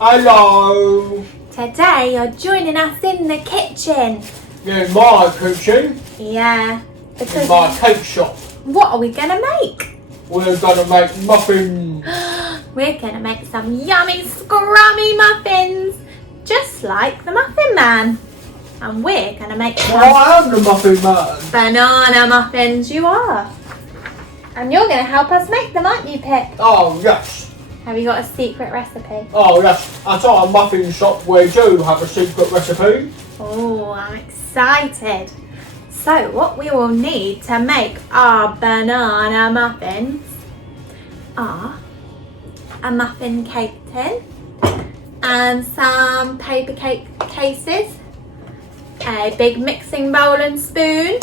Hello. Today you're joining us in the kitchen. In my kitchen. Yeah. In Because my cake shop. what are we going to make? We're gonna make muffins. We're going to make some yummy, scrummy muffins. Just like the Muffin Man. And we're going to make some I am the muffin man. banana muffins. You are. And you're going to help us make them, aren't you, Pip? Oh yes. Have you got a secret recipe? Oh yes. At our muffin shop we do have a secret recipe. Oh, I'm excited. So what we will need to make our banana muffins are a muffin cake tin and some paper cake cases, a big mixing bowl and spoon,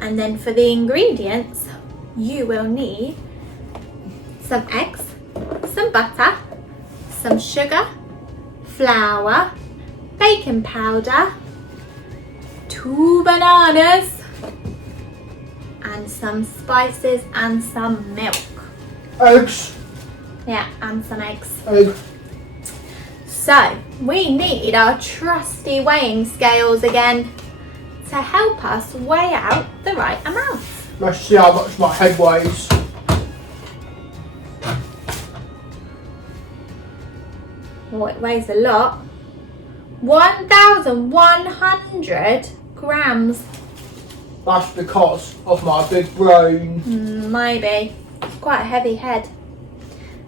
and then for the ingredients you will need some eggs, some butter, some sugar, flour, baking powder, 2 bananas, and some spices and some milk. Eggs. Yeah, and some eggs. Egg. So, we need our trusty weighing scales again to help us weigh out the right amount. Let's see how much my head weighs. Oh, it weighs a lot. 1,100 grams. That's because of my big brain. Maybe. It's quite a heavy head.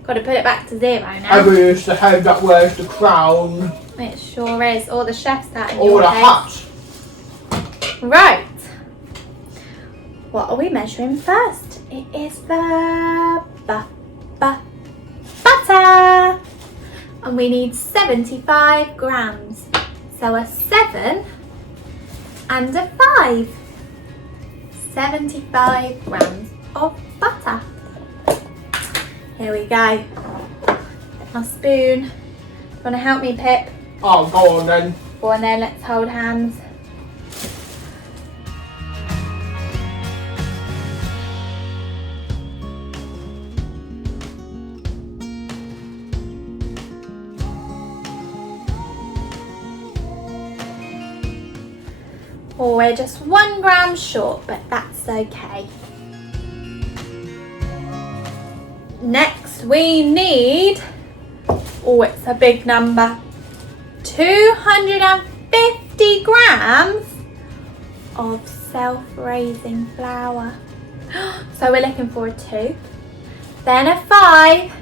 Got to put it back to 0 now. Heavy is the head that wears the crown. It sure is. Or the chef's hat in Or your the case. hat. Right. What are we measuring first? It is the butter. And we need 75 grams. So a 7 and a 5. 75 grams of butter. Here we go. My spoon. Want to help me, Pip? Oh, go on then. Go on then, let's hold hands. Oh, we're just 1 gram short, but that's okay. Next we need, oh it's a big number, 250 grams of self-raising flour. So we're looking for a 2, then a 5,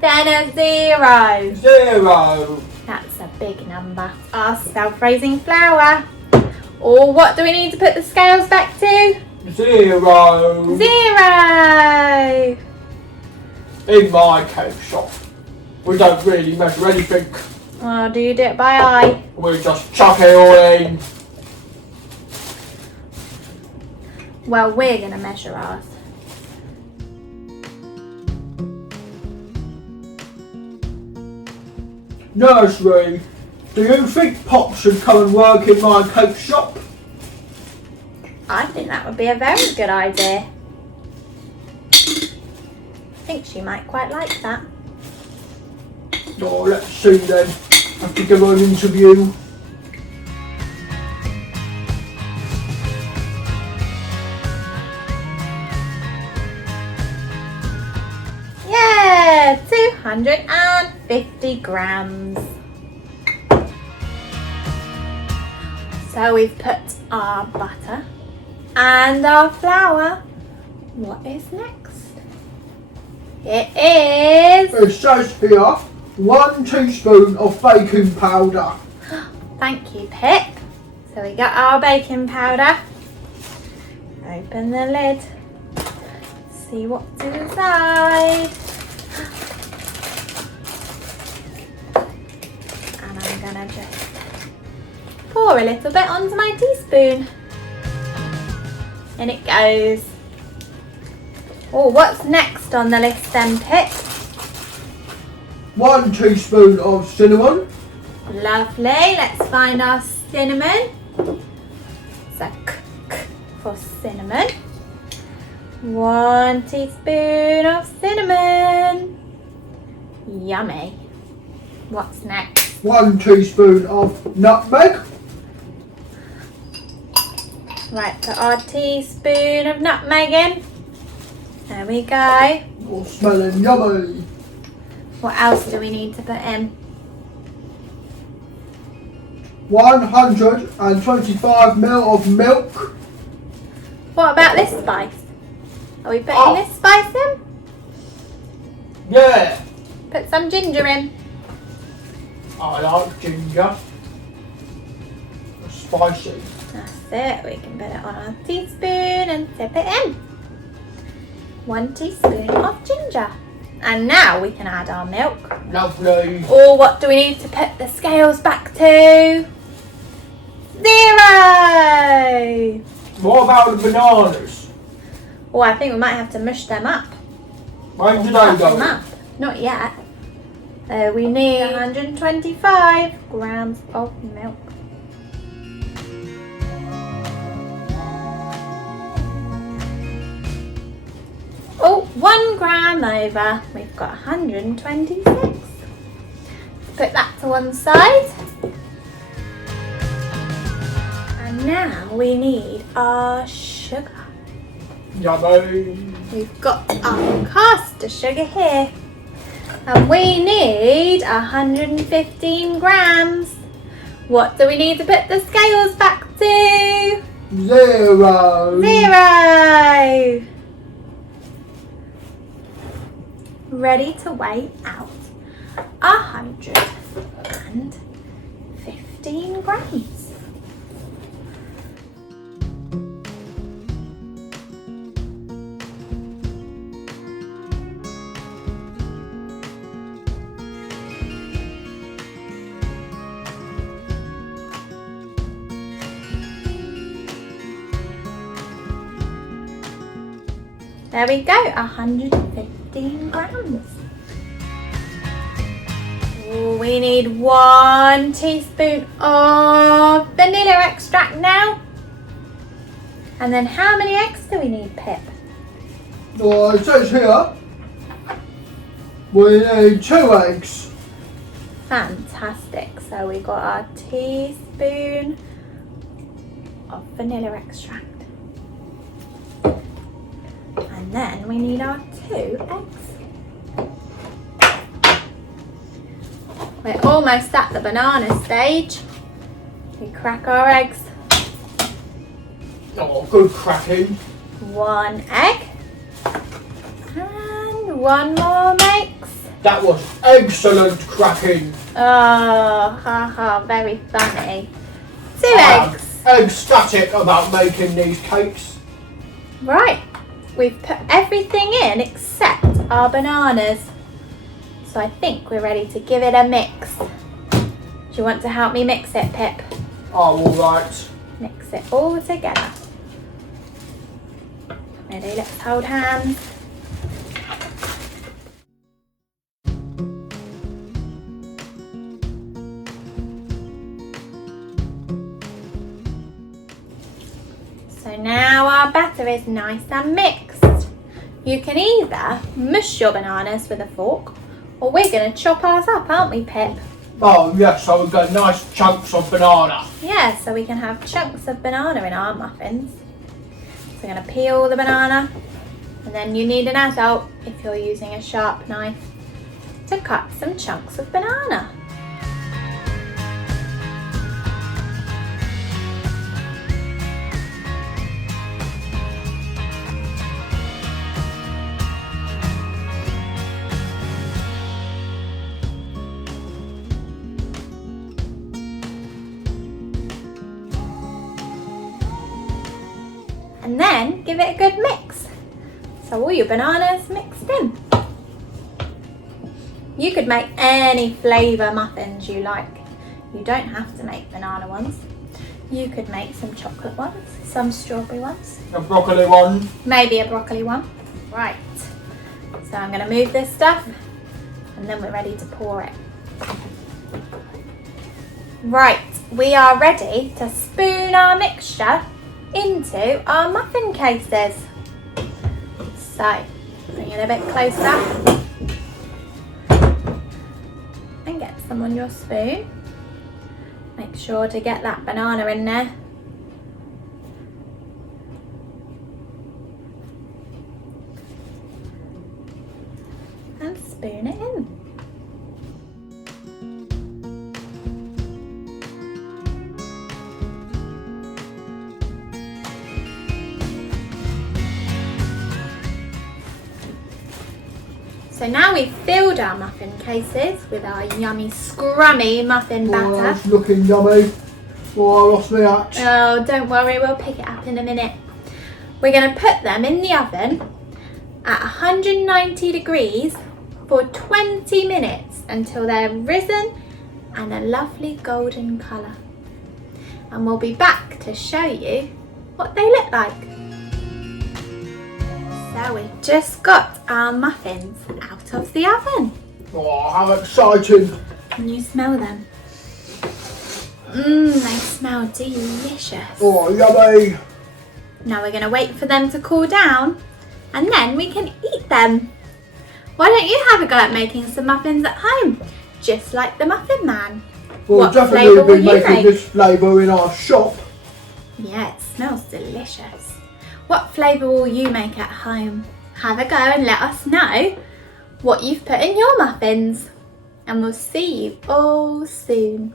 then a 0. 0. That's a big number. Our self-raising flour. Or what do we need to put the scales back to? 0. 0. In my cake shop, we don't really measure anything. Oh, do you do it by eye? We just chuck it all in. Well, we're going to measure ours. Nursery, do you think Pop should come and work in my cake shop? I think that would be a very good idea. I think she might quite like that. Oh, let's see then. Have to give her an interview. Yeah, 250 grams. So we've put our butter and our flour. What is next? It is... It says here, 1 teaspoon of baking powder. Thank you, Pip. So we got our baking powder. Open the lid. See what's inside. And I'm gonna just pour a little bit onto my teaspoon. In it goes. Oh, what's next on the list then, Pip? 1 teaspoon of cinnamon. Lovely. Let's find our cinnamon. So, for cinnamon. 1 teaspoon of cinnamon. Yummy. What's next? 1 teaspoon of nutmeg. Right, put our teaspoon of nutmeg in. There we go. All smelling yummy. What else do we need to put in? 125 ml of milk. What about this spice? Are we putting this spice in? Yeah, Put some ginger in. I like ginger. It's spicy. That's it. We can put it on our teaspoon and tip it in. 1 teaspoon of ginger. And now we can add our milk. Lovely. Or what do we need to put the scales back to? 0! What about the bananas? Oh, I think we might have to mush them up. When do they Cut them go? up. Not yet. We need 125 grams of milk. Oh, 1 gram over. We've got 126. Put that to one side. And now we need our sugar. Yummy. We've got our caster sugar here. And we need 115 grams. What do we need to put the scales back to? 0. 0! Ready to weigh out 115 grams. There we go, 115 grams. We need 1 teaspoon of vanilla extract now. And then how many eggs do we need, Pip? Well, it says here we need 2 eggs. Fantastic. So we got our teaspoon of vanilla extract. And then we need our 2 eggs. We're almost at the banana stage. We crack our eggs. Oh, good cracking. 1 egg. And 1 more makes. That was excellent cracking. Oh, haha, very funny. 2 I'm eggs. ecstatic about making these cakes. Right, we've put everything in except our bananas. So I think we're ready to give it a mix. Do you want to help me mix it, Pip? Oh, alright. Mix it all together. Ready, let's hold hands. So now our batter is nice and mixed. You can either mush your bananas with a fork, or we're going to chop ours up, aren't we, Pip? Oh, yes, so we've got nice chunks of banana. Yeah, so we can have chunks of banana in our muffins. So we're going to peel the banana, and then you need an adult, if you're using a sharp knife, to cut some chunks of banana. And then give it a good mix. So all your bananas mixed in. You could make any flavour muffins you like. You don't have to make banana ones. You could make some chocolate ones, some strawberry ones. A broccoli one. Maybe a broccoli one. Right. So I'm going to move this stuff and then we're ready to pour it. Right, we are ready to spoon our mixture into our muffin cases. So, bring it a bit closer and get some on your spoon. Make sure to get that banana in there. And spoon it in. So now we've filled our muffin cases with our yummy scrummy muffin Oh, batter. it's looking yummy. Oh, I lost my hat. Oh, don't worry, we'll pick it up in a minute. We're going to put them in the oven at 190 degrees for 20 minutes until they're risen and a lovely golden colour. And we'll be back to show you what they look like. So we've just got our muffins out of the oven. Oh, how exciting. Can you smell them? Mmm, they smell delicious. Oh, yummy. Now we're going to wait for them to cool down and then we can eat them. Why don't you have a go at making some muffins at home, just like the Muffin Man? We'll What definitely flavour will be you making make? this flavour in our shop. Yeah, it smells delicious. What flavour will you make at home? Have a go and let us know what you've put in your muffins. And we'll see you all soon.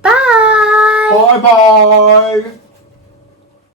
Bye! Bye bye.